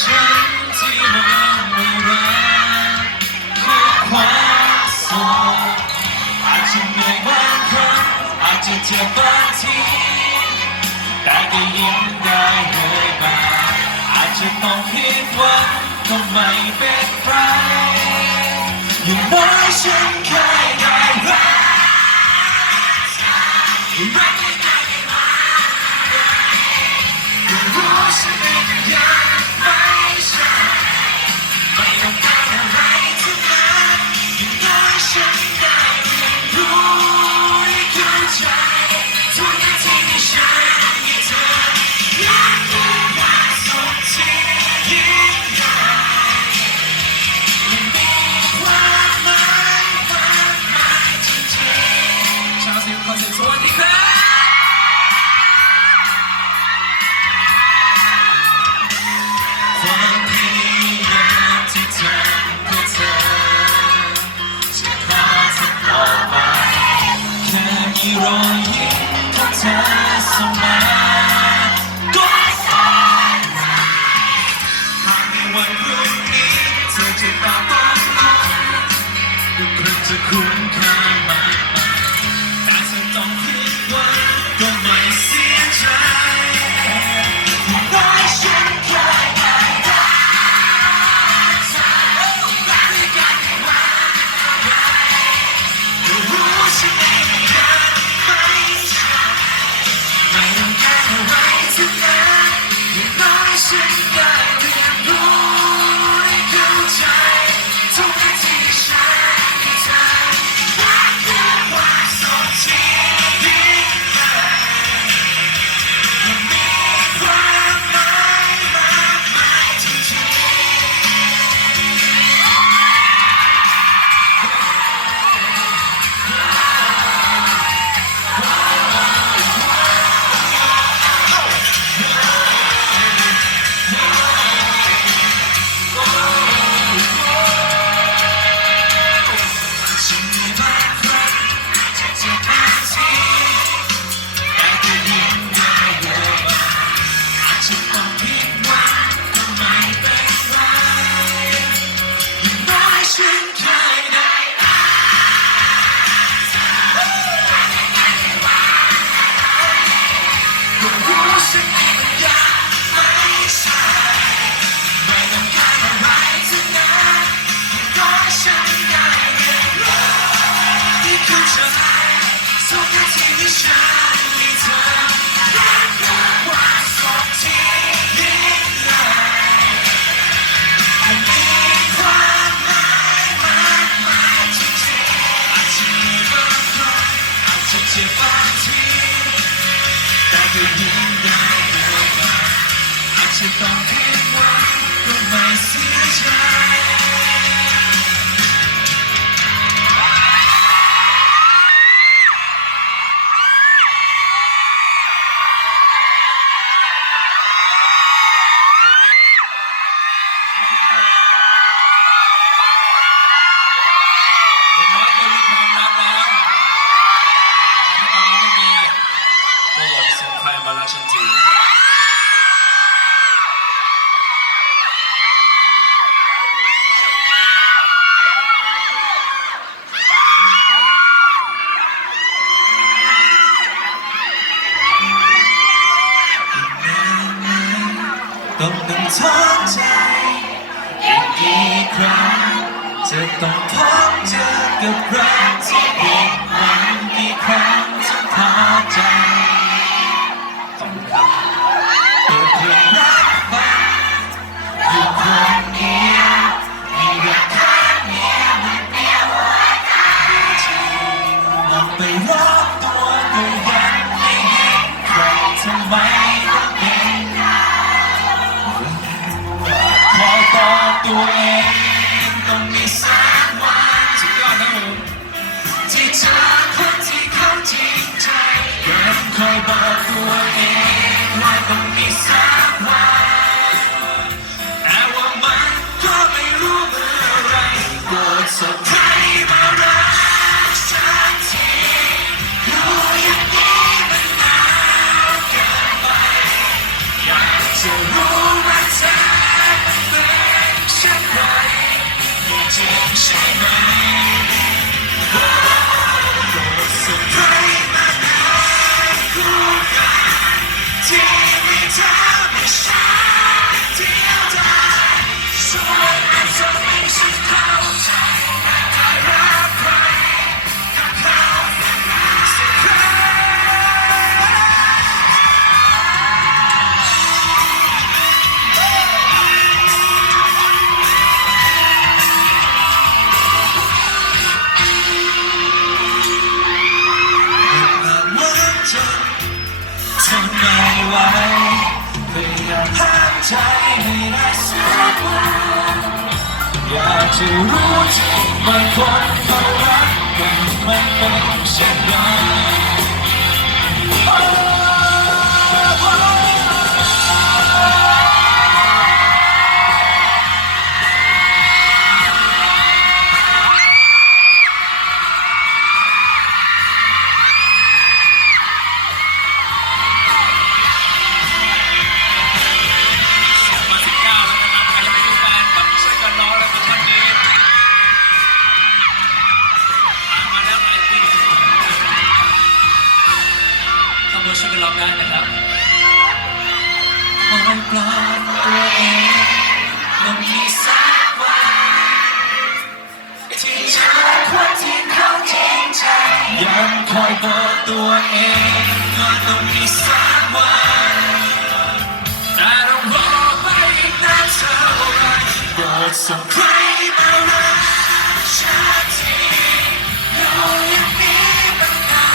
ฉันที่มันไม่รักเพื่ความสุขอาจจะเม่อยางคออาจจะเจ็บบางทีก็ยิ้มได้เฮ้ยบ้าอาจจะต้องผิดวังก็ไม่เป็นไรอย่างน้อยฉันเคยได้รัก shut down. Rule. Se tá contemplar, não vai se já. cry. กันมั โปรดส่งใครมารักฉันทีโลกอย่างนี้มันหน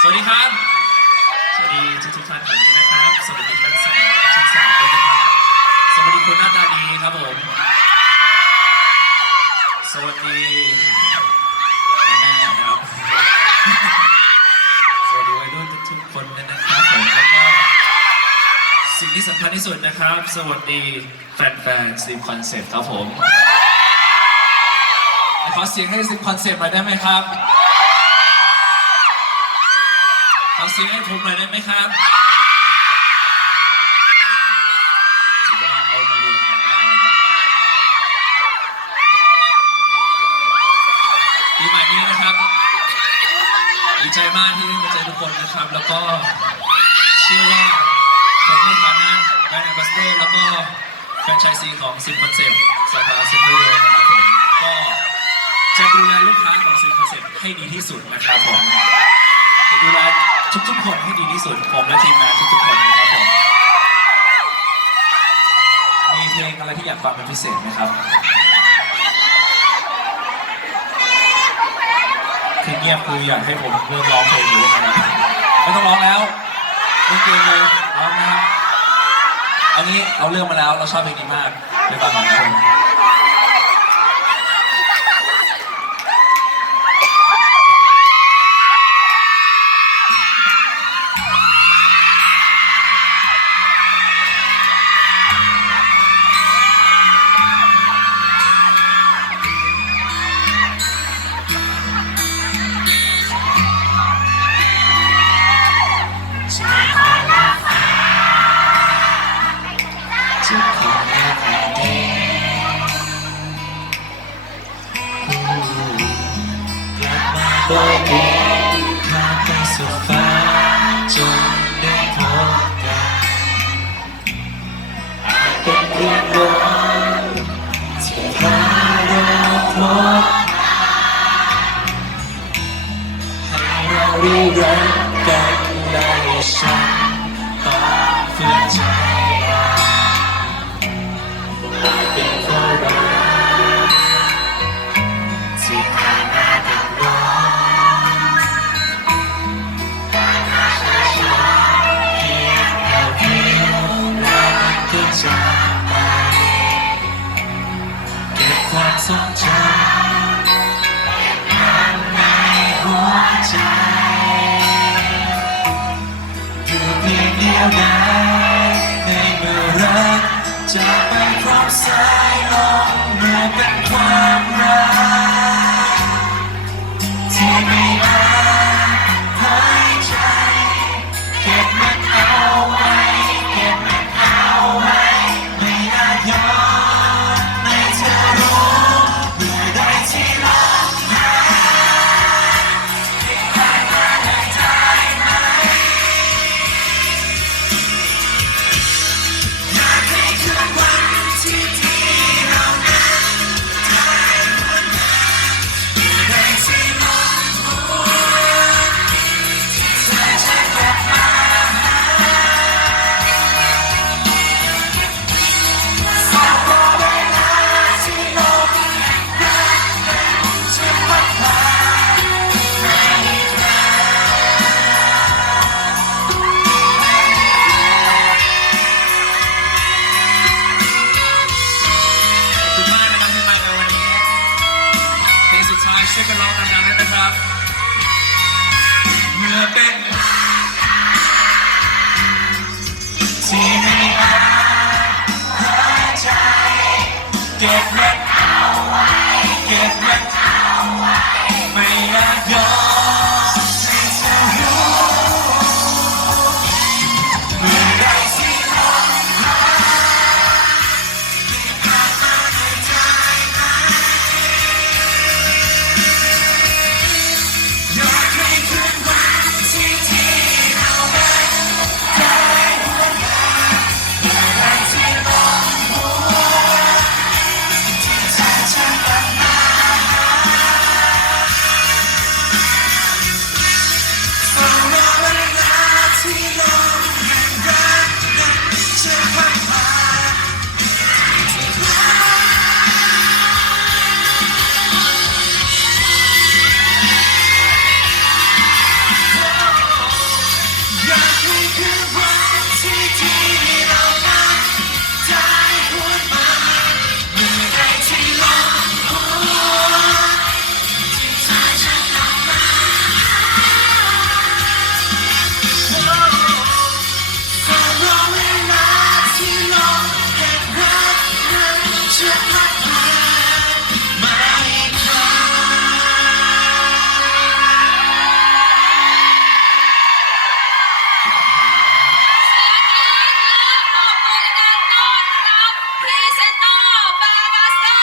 สวัสดีครับ สวัสดีทุกทุกท่านแบบนี้นะครับ สวัสดีชั้นสองชั้นสามด้วยนะครับ สวัสดีคนหน้าตาดีครับผม สวัสดีแม่ครับ สวัสดีวัยรุ่นทุกๆคนนะครับผมแล้วก็สิ่งที่สำคัญที่สุดนะครับ สวัสดีแฟนๆซิมคอนเซ็ปต์ครับผมขอเสียงให้ซิมคอนเซ็ปต์หน่อยได้ไหมครับ ขอเสียงให้ผมหน่อยได้ไหมครับถือว่าเอามารวมกันได้นปีใหม่นี้นะครับ ดีใจมากที่ได้มาเจอทุกคนนะครับ แล้วก็เชื่อว่าผมในฐานะแบรนด์แอมบาสเดอร์แล้วก็แฟรนไชส์ซีของซิมคอนเซ็ปต์สาขาเซ็นทรัลเวิลด์นะครับผมก็จะดูแลลูกค้าของซิมคอนเซ็ปต์ให้ดีที่สุดนะครับผมจะดูแล ทุกๆคนให้ดีที่สุดผมและทีมงานทุกๆคนนะครับผมมีเพลงอะไรที่อยากฟังเป็นพิเศษไหมครับที่เงียบคืออยากให้ผมเริ่มร้องเพลงอยู่นะครับไม่ต้องร้องแล้วเล่นเกมเลยร้องนะครับเอางี้เอาเรื่องมาแล้วเราชอบเพลงนี้มากไปฟังกันครับ สนใจข้าในหัวใจอยู่เพีเดียวได้ในเมื่อร เมื่อเป็นที่ไม่อาหัวใจเก็บเม็ดเอาไว้ เก็บเม็ดเอาไว้ ไม่อยากยอม